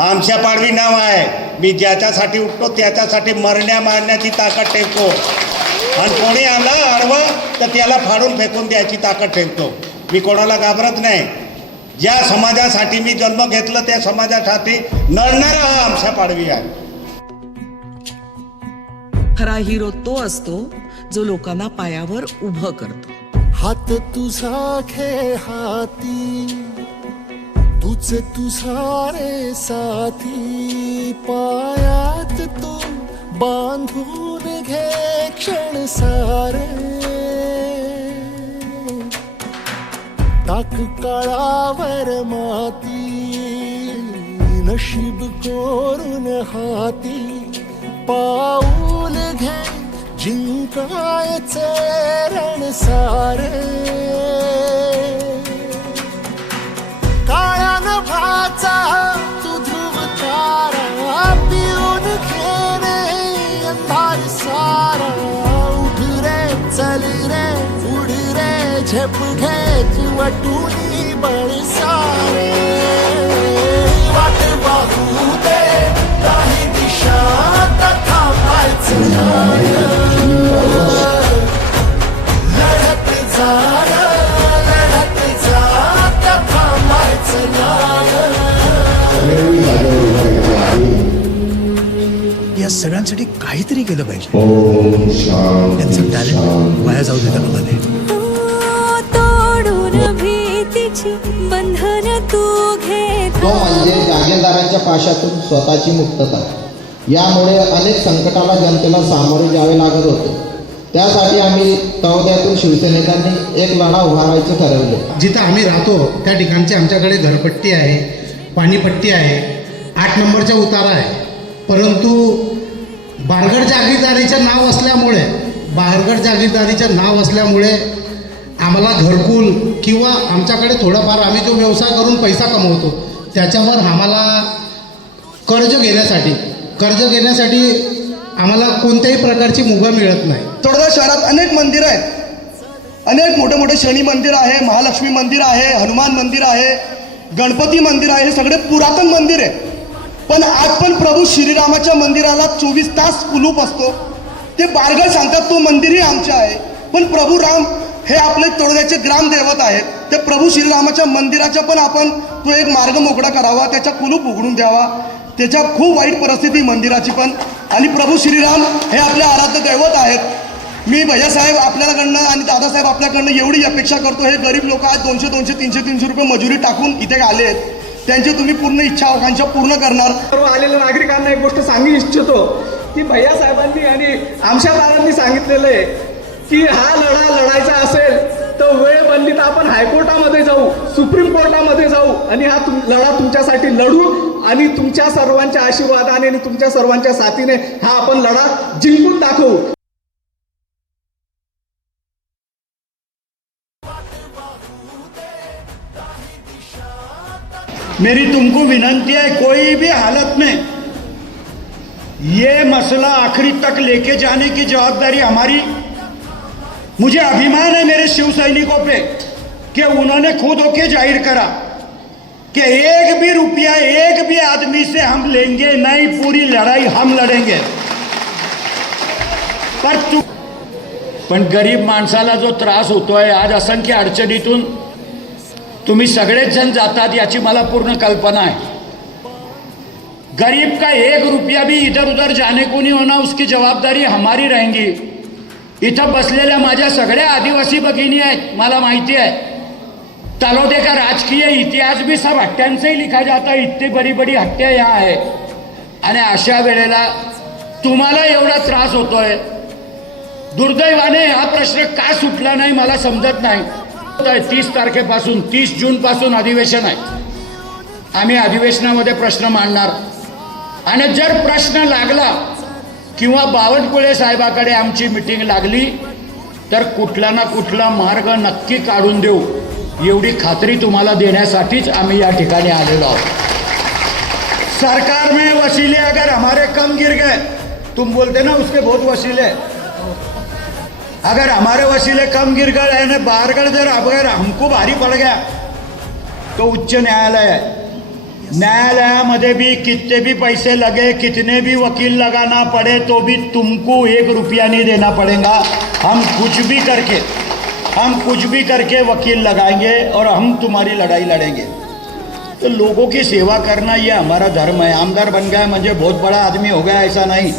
आमच्या पाडवी नाव आहे. मी ज्याच्यासाठी उठतो त्याच्यासाठी मरण्या मारण्याची ताकद ठेवतो. आणि कोणी आला आडवं तर त्याला फाडून फेकून द्यायची ताकद ठेवतो. मी कोणाला घाबरत नाही. ज्या समाजासाठी मी जन्म घेतलं त्या समाजासाठी लढणारा हा आमच्या पाडवी आहे. खरा हिरो तो असतो जो लोकांना पायावर उभं करतो. हात तुझा खे हाती. तुझ तुझा रे साथी पायात तू बांधून घे क्षण सारे. टाक काळावर माती नशीब कोरून हाती. पाऊल घे जिंकायचे रण सारे. तारा अंधार सारा उठ रे चल रे उड रे झेप घे तू वाटून बळ सारे वाट वाहू दे काही दिशा नाही या सगळ्यांसाठी काहीतरी केलं पाहिजे. ओम शांती त्यांचं टॅलेंट वाया जाऊ देता भीतीची बंधन तू घेत तो म्हणजे जागीरदारांच्या पाशातून स्वतःची मुक्तता. यामुळे अनेक संकटाला जनतेला सामोरे जावे लागत होते. त्यासाठी आम्ही तळोद्यातून शिवसैनिकांनी एक लढा उभारायचं ठरवले. जिथं आम्ही राहतो त्या ठिकाणची आमच्याकडे घरपट्टी आहे पाणीपट्टी आहे आठ नंबरचा उतारा आहे. परंतु बारगड जागीरदारीचं नाव असल्यामुळे बारगड जागीरदारीचं नाव असल्यामुळे आम्हाला घरकुल किंवा आमच्याकडे थोडंफार आम्ही जो व्यवसाय करून पैसा कमवतो त्याच्यावर आम्हाला कर्ज घेण्यासाठी कर्ज घेण्यासाठी आम्हाला कोणत्याही प्रकारची मुभा मिळत नाही. तळोदा शहरात अनेक मंदिरं आहेत. अनेक मोठे मोठे शनी मंदिर आहे महालक्ष्मी मंदिर आहे हनुमान मंदिर आहे गणपती मंदिर आहे हे सगळे पुरातन मंदिर आहे पण आज पण प्रभू श्रीरामाच्या मंदिराला चोवीस तास कुलूप असतो. ते बारगळ सांगतात तो मंदिरही आमचे आहे. पण प्रभू राम हे आपले तळोद्याचे ग्रामदैवत आहेत. ते प्रभू श्रीरामाच्या मंदिराचा पण आपण तो एक मार्ग मोकळा करावा त्याचा कुलूप उघडून द्यावा. त्याच्या खूप वाईट परिस्थिती मंदिराची पण. आणि प्रभू श्रीराम हे आपले आराध्य दैवत आहेत. मी भैयासाहेब आपल्याकडनं आणि दादासाहेब आपल्याकडनं एवढी अपेक्षा करतो हे गरीब लोक आज दोनशे दोनशे तीनशे तीनशे रुपये मजुरी टाकून इथे आले आहेत. त्यांची तुम्ही पूर्ण इच्छा आकांक्षा पूर्ण करणार. सर्व आलेल्या नागरिकांना एक गोष्ट सांगू इच्छितो की भैयासाहेबांनी आणि आमच्या दारांनी सांगितलेलं आहे की हा लढा लढायचा असेल तर वेळ बनली तर आपण हायकोर्टामध्ये जाऊ सुप्रीम कोर्टामध्ये जाऊ आणि हा लढा तुमच्यासाठी लढू आणि तुमच्या सर्वांच्या आशीर्वादाने आणि तुमच्या सर्वांच्या साथीने हा आपण लढा जिंकून दाखवू. मेरी तुमको विनंती है कोई भी हालत में ये मसला आखिरी तक लेके जाने की जवाबदारी हमारी। मुझे अभिमान है मेरे शिव सैनिकों पे कि उन्होंने खुद होके जाहिर करा। कि एक भी रुपया एक भी आदमी से हम लेंगे नहीं पूरी लड़ाई हम लड़ेंगे। पर तू पण गरीब माणसाला जो त्रास होतोय आज असंख्य अडचणीतून तुम्ही सगळेच जण जातात याची मला पूर्ण कल्पना है गरीब का एक रुपया भी इधर उधर जाने को नहीं होना उसकी जबाबदारी हमारी रहेंगी। इथं बसलेल्या माझ्या सगळ्या आदिवासी भगिनी आहेत मला माहिती आहे. तलोदे का राजकीय इतिहास भी सब हट्ट्यांचंही लिखा जाता. इतकी बड़ी बड़ी हट्ट्या ह्या आहे आणि अशा वेळेला तुम्हाला एवढा त्रास होतोय? दुर्दैवाने हा प्रश्न का सुटला नाही मला समजत नाही. तीस तारखेपासून तीस जून पासून अधिवेशन आहे. आम्ही अधिवेशनामध्ये प्रश्न मांडणार. आणि जर प्रश्न लागला किंवा बावनकुळे साहेबाकडे आमची मिटिंग लागली तर कुठला ना कुठला मार्ग नक्की काढून देऊ. एवढी खात्री तुम्हाला देण्यासाठीच आम्ही या ठिकाणी आलेलो आहोत. सरकार में वसीले अगर हमारे कम गिर गए. तुम बोलते ना उसके बहुत वसीले अगर हमारे वसीले कम गिर गए, यानी बारगढ़ जर अगर हमको भारी पड़ गया तो उच्च न्यायालय है। न्यायालयामध्ये भी कितने भी पैसे लगे, कितने भी वकील लगाना पड़े तो भी तुमको एक रुपया नहीं देना पड़ेगा। हम कुछ भी करके हम कुछ भी करके वकील लगाएँगे और हम तुम्हारी लड़ाई लड़ेंगे। तो लोगों की सेवा करना ये हमारा धर्म है। आमदार बन गया, मुझे बहुत बड़ा आदमी हो गया, ऐसा नहीं।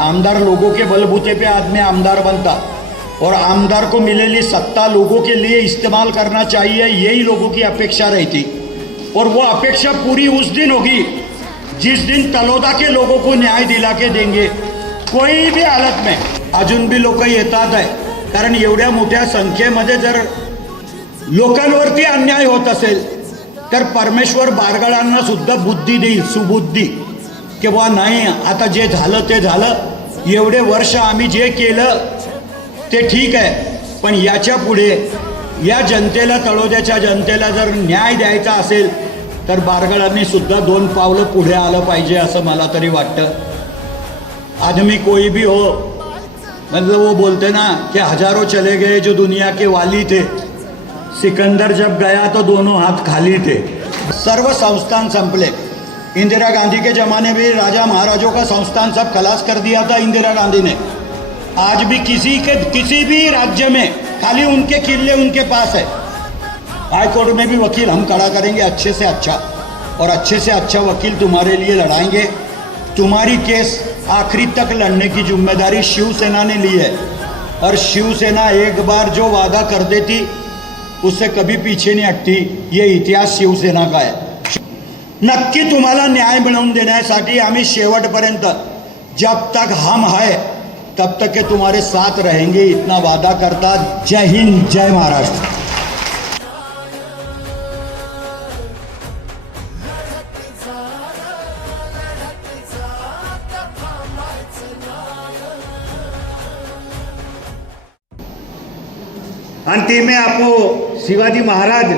आमदार लोगों के बलबूते पे आदमी आमदार बनता। और आमदार को मिलेली सत्ता लोगों के लिए इस्तेमाल करना चाहिए, यही लोगों की अपेक्षा रहती। और वो अपेक्षा पूरी उस दिन होगी, जिस दिन तलोदा के लोगों को न्याय दिला के देंगे। कोई भी हालत में अजून बी लोक येतात आहे कारण एवढ्या मोठ्या संख्येमध्ये जर लोकांवरती अन्याय होत असेल तर परमेश्वर बारगळांना सुद्धा बुद्धी देईल सुबुद्धी. किंवा नाही आता जे झालं ते झालं. एवढे वर्ष आम्ही जे केलं ते ठीक आहे. पण याच्यापुढे या जनतेला तळोद्याच्या जनतेला जर न्याय द्यायचा असेल तर बारगळांनी सुद्धा दोन पावलं पुढे आलं पाहिजे असं मला तरी वाटतं. आदमी कोई भी हो मतलब वो बोलते ना कि हज़ारों चले गए जो दुनिया के वाली थे। सिकंदर जब गया तो दोनों हाथ खाली थे। सर्व संस्थान संपले। इंदिरा गांधी के ज़माने में राजा महाराजों का संस्थान सब खलास कर दिया था इंदिरा गांधी ने। आज भी किसी के, किसी भी राज्य में खाली उनके किले उनके पास है। हाईकोर्ट में भी वकील हम खड़ा करेंगे, अच्छे से अच्छा। और अच्छे से अच्छा वकील तुम्हारे लिए लड़ाएँगे। तुम्हारी केस आखिरी तक लड़ने की ज़िम्मेदारी शिवसेना ने ली है। और शिवसेना एक बार जो वादा कर देती उससे कभी पीछे नहीं हटती। ये इतिहास शिवसेना का है। नक्की तुम्हाला न्याय मिळवून देण्यासाठी आम्ही शेवटपर्यंत, जब तक हम है, तब तक के तुम्हारे साथ रहेंगे। इतना वादा करता जय हिंद, जय महाराष्ट्र। अंतिम में आपको शिवाजी महाराज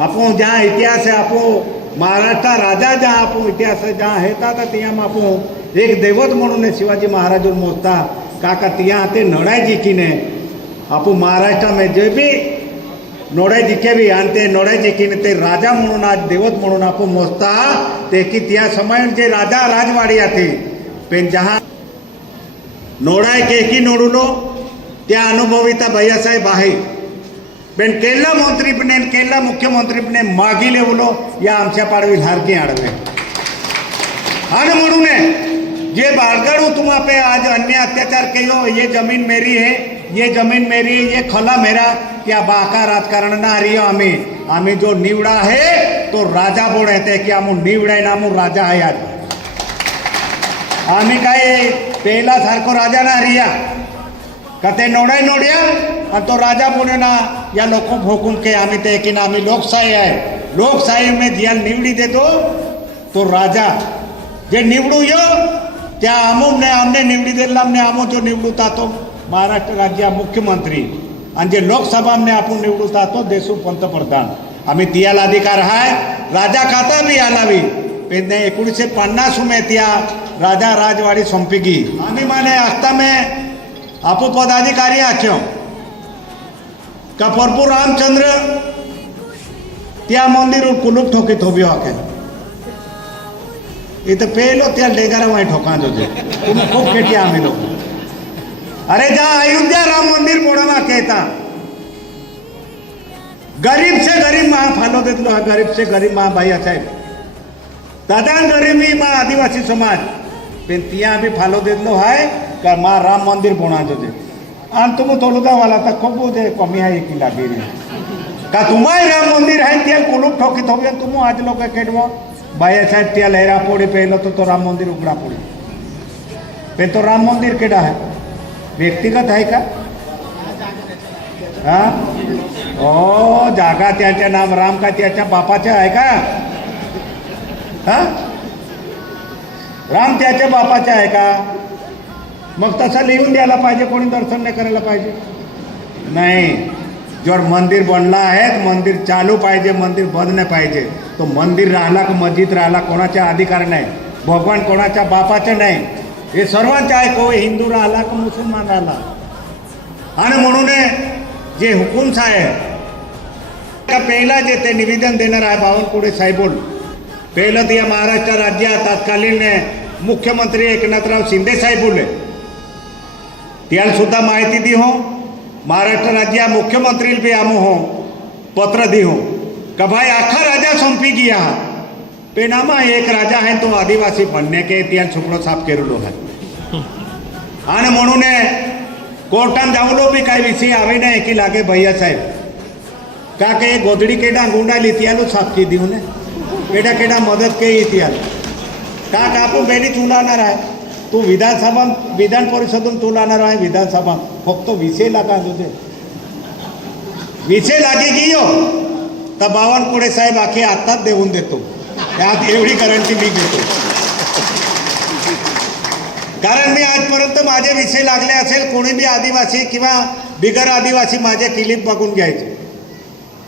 आपो जहाँ इतिहास है आपो महाराष्ट्र राजा जहाँ आपो इतिहास है जहाँ हेता था ત્યાં આપો એક દૈવત म्हणून शिवाजी महाराज मोजता काका ત્યાં ते नडाय जिकीने आपो महाराष्ट्र में जे भी नोडाय जिके भी आणि ते नोडाय जिकीने ते राजा म्हणून आज देवत म्हणून आपण मोजता ते की त्या समय जे राजा राजवाडी आते पण जहाँ नोडाय के की नोडूलो त्या अनुभविता भैयासाहेब आहे. पण केरला मंत्रीपणे केरला मुख्यमंत्रीपणे मागील उलो या आमच्या पाडवी हारकी आडवे. म्हणून जे बाळगड़ू तुम पे आज अन्य अत्याचार कयो ये ज़मीन मेरी है, ये ज़मीन मेरी है, ये खला मेरा, क्या बाका राजकारण ना रही हो आम्ही? जो निवडा है तो राजा बोल येते की आमू निवडाय ना आमू राजा आहे आज. आम्ही काय, पहिला सारखो राजा ना रिया का ते नोडाय? नोड्या आणि तो राजा बोले ना या लोक भोकून के आम्ही ते की ना आम्ही लोकशाही आहे लोकशाही में ज्या निवडी देतो तो राजा जे निवडू यो त्या ने आमने निवडी दिला आमने आमो जो निवडूता तो महाराष्ट्र राज्य मुख्यमंत्री आणि जे लोकसभाने आपण निवडू तो देशू पंतप्रधान। आम्ही तियाला अधिकार आहे राजा खाता बी आला बी एकोणीसशे पन्नास उमे त्या राजा राजवाड़ी संपिगी आम्ही माने आस्था में आपो पदाधिकारी आख्यो का प्रभु रामचंद्र त्या मंदिर कुलूप ठोकी थोबियो आखे इथं पेलो त्या डेगारा वाई ठोका जोजे तुम्ही खूप केटी आम्ही लोक अरे जा अयोध्या राम मंदिर मोडवा कहता गरीब से गरीब माँ फालो देतलो हा गरीब से गरीब माँ भाई साहेब दादा गरीबी माँ आदिवासी समाज पण तिया बी फालो देतलो हाय का माँ राम मंदिर बोणा जोजे आणि तुम तोलुदा वाला तर खूप जे कमी आहे की लागे का तुम्हाय राम मंदिर आहे त्या कुलूप ठोकी थोबी तुम आज लोक केडवो बाया साहेब त्या लहरा पोडी पहिलो तो तो राम मंदिर उघडा पोडी पण तो राम मंदिर केडा आहे व्यक्तिगत आहे का हा ओ जागा त्याच्या नाम राम का त्याच्या बापाच्या आहे का हा राम त्याच्या बापाच्या आहे का? मग तसं लिहून द्यायला पाहिजे कोणी दर्शन नाही करायला पाहिजे. नाही. जर मंदिर बनला आहे मंदिर चालू पाहिजे मंदिर बंद नाही पाहिजे. तो मंदिर राहिला का मस्जिद राहिला कोणाच्या अधिकार नाही. भगवान कोणाच्या बापाचं नाही. हे सर्वांचे आहे को हिंदू राहिला का मुसलमान राहिला? आणि म्हणून जे हुकुम साहेब का पहिला जे ते निवेदन देणार आहे बावनकुळे साहेबोल पहिलं तर या महाराष्ट्र राज्यात तत्कालीन मुख्यमंत्री एकनाथराव शिंदे साहेब बोले त्याला सुद्धा माहिती दी हो महाराष्ट्र राज्य मुख्यमंत्री भी हम हो पत्र दी हो का भाई आखा राजा सौंपी गया पेनामा एक राजा है तो आदिवासी बनने के त्यान सुपडो साफ केलेलो है आणि म्हणून कोर्टात जाऊलो बी काही विषय आवे नाही की लागे भैया साहेब का के गोदडी केडा गुंडा लितियालो साफ केडा केडा मदत के इतिहास का टाकू आपण तू चुनाणार आहे? तू विधानसभा विधान परिषदून तू लाणार आहे विधानसभा. फक्त विषय लागा तुझे. विषय लागे की यो? तर बावनकुळे साहेब आखी आत्ताच देऊन देतो. त्यात एवढी गॅरंटी मी घेतो. कारण मी आजपर्यंत माझे विषय लागले असेल कोणी बी आदिवासी किंवा बिगर आदिवासी माझ्या किलीत बघून घ्यायचे.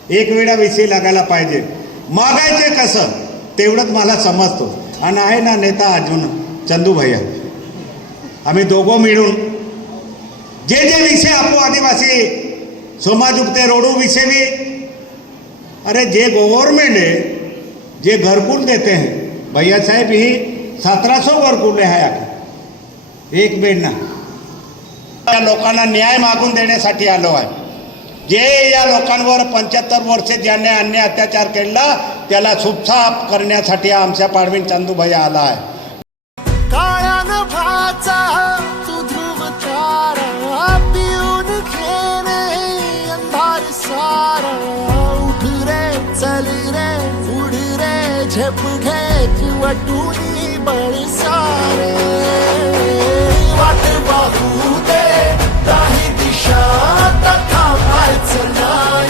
एक वेळा विषय लागायला पाहिजे. मागायचे कसं? तेवढंच मला समजतो. आणि आहे ना नेता अजून चंदू भैया. आम्ही दोघं मिळून जे जे विषय आपो आदिवासी समाज उपते रोडू विषय भी अरे जे गव्हर्मेंट है जे घरकुल देते हैं भैया साहेब ही सतरा सौ घरकुल आहे आखी. एक बेड ना लोकांना न्याय मागून देण्यासाठी आलो आहे. जे या लोकांवर पंच्याहत्तर वर्ष ज्याने अन्य अत्याचार केला त्याला सुपसाप करण्यासाठी आमच्या पाडवीन चांदूभाई आला आहे काळ्या घे तू ध्रुव तारा tonight